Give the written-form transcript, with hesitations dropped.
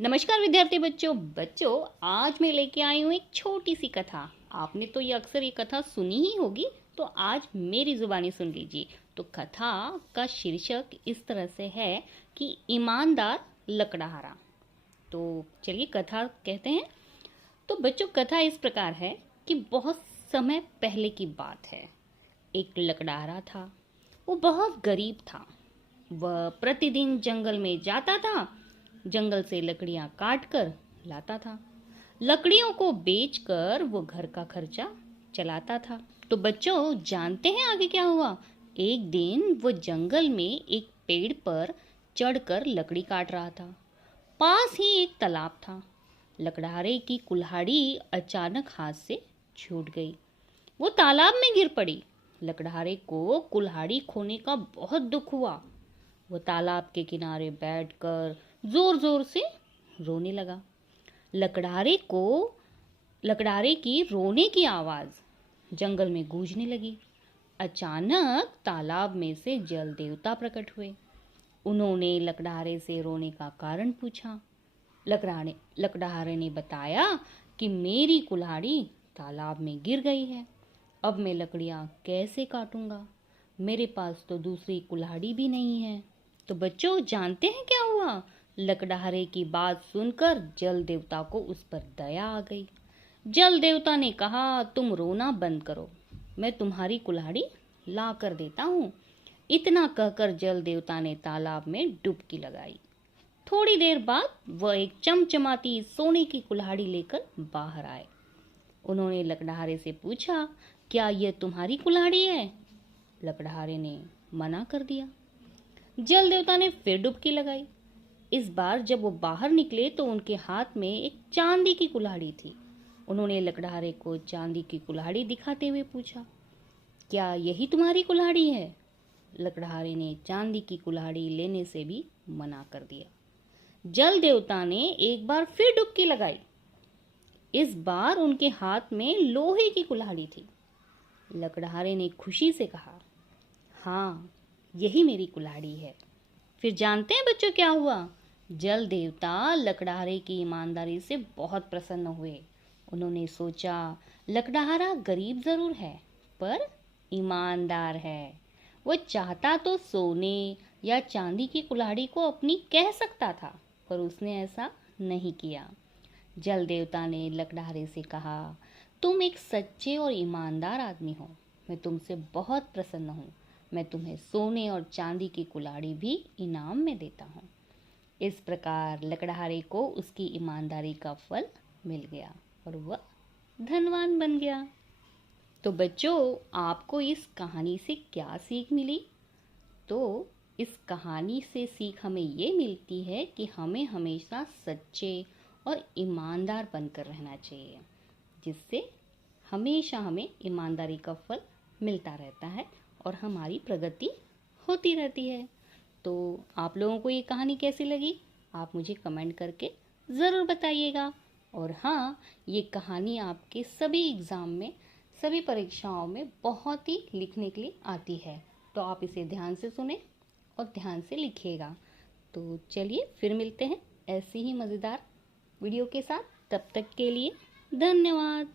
नमस्कार विद्यार्थी बच्चों आज मैं लेके आई हूँ एक छोटी सी कथा। आपने तो ये अक्सर ये कथा सुनी ही होगी, तो आज मेरी जुबानी सुन लीजिए। तो कथा का शीर्षक इस तरह से है कि ईमानदार लकड़हारा। तो चलिए कथा कहते हैं। तो बच्चों कथा इस प्रकार है कि बहुत समय पहले की बात है। एक लकड़हारा था। वो बहुत गरीब था। वह प्रतिदिन जंगल में जाता था, जंगल से लकड़ियां काट कर लाता था। लकड़ियों को बेचकर वो घर का खर्चा चलाता था। तो बच्चों जानते हैं आगे क्या हुआ? एक दिन वो जंगल में एक पेड़ पर चढ़कर लकड़ी काट रहा था। पास ही एक तालाब था। लकड़हारे की कुल्हाड़ी अचानक हाथ से छूट गई। वो तालाब में गिर पड़ी। लकड़हारे को कुल्हाड़ी खोने का बहुत दुख हुआ। वो तालाब के किनारे बैठकर जोर जोर से रोने लगा। लकड़हारे को लकड़हारे की रोने की आवाज जंगल में गूंजने लगी। अचानक तालाब में से जल देवता प्रकट हुए। उन्होंने लकड़हारे से रोने का कारण पूछा। लकड़हारे ने बताया कि मेरी कुल्हाड़ी तालाब में गिर गई है। अब मैं लकड़ियां कैसे काटूंगा? मेरे पास तो दूसरी कुल्हाड़ी भी नहीं है। तो बच्चों जानते हैं क्या हुआ? लकड़हारे की बात सुनकर जल देवता को उस पर दया आ गई। जल देवता ने कहा, तुम रोना बंद करो, मैं तुम्हारी कुल्हाड़ी ला कर देता हूँ। इतना कहकर जल देवता ने तालाब में डुबकी लगाई। थोड़ी देर बाद वह एक चमचमाती सोने की कुल्हाड़ी लेकर बाहर आए। उन्होंने लकड़हारे से पूछा, क्या यह तुम्हारी कुल्हाड़ी है? लकड़हारे ने मना कर दिया। जल देवता ने फिर डुबकी लगाई। इस बार जब वो बाहर निकले तो उनके हाथ में एक चांदी की कुल्हाड़ी थी। उन्होंने लकड़हारे को चांदी की कुल्हाड़ी दिखाते हुए पूछा, क्या यही तुम्हारी कुल्हाड़ी है? लकड़हारे ने चांदी की कुल्हाड़ी लेने से भी मना कर दिया। जल देवता ने एक बार फिर डुबकी लगाई। इस बार उनके हाथ में लोहे की कुल्हाड़ी थी। लकड़हारे ने खुशी से कहा, हाँ, यही मेरी कुल्हाड़ी है। फिर जानते हैं बच्चों क्या हुआ? जल देवता लकड़हारे की ईमानदारी से बहुत प्रसन्न हुए। उन्होंने सोचा, लकड़हारा गरीब जरूर है पर ईमानदार है। वो चाहता तो सोने या चांदी की कुल्हाड़ी को अपनी कह सकता था, पर उसने ऐसा नहीं किया। जल देवता ने लकड़हारे से कहा, तुम एक सच्चे और ईमानदार आदमी हो। मैं तुमसे बहुत प्रसन्न हूँ। मैं तुम्हें सोने और चांदी की कुल्हाड़ी भी इनाम में देता हूँ। इस प्रकार लकड़हारे को उसकी ईमानदारी का फल मिल गया और वह धनवान बन गया। तो बच्चों आपको इस कहानी से क्या सीख मिली? तो इस कहानी से सीख हमें ये मिलती है कि हमें हमेशा सच्चे और ईमानदार बनकर रहना चाहिए, जिससे हमेशा हमें ईमानदारी का फल मिलता रहता है और हमारी प्रगति होती रहती है। तो आप लोगों को ये कहानी कैसी लगी? आप मुझे कमेंट करके ज़रूर बताइएगा। और हाँ, ये कहानी आपके सभी एग्ज़ाम में, सभी परीक्षाओं में बहुत ही लिखने के लिए आती है। तो आप इसे ध्यान से सुने और ध्यान से लिखिएगा। तो चलिए फिर मिलते हैं ऐसी ही मज़ेदार वीडियो के साथ। तब तक के लिए धन्यवाद।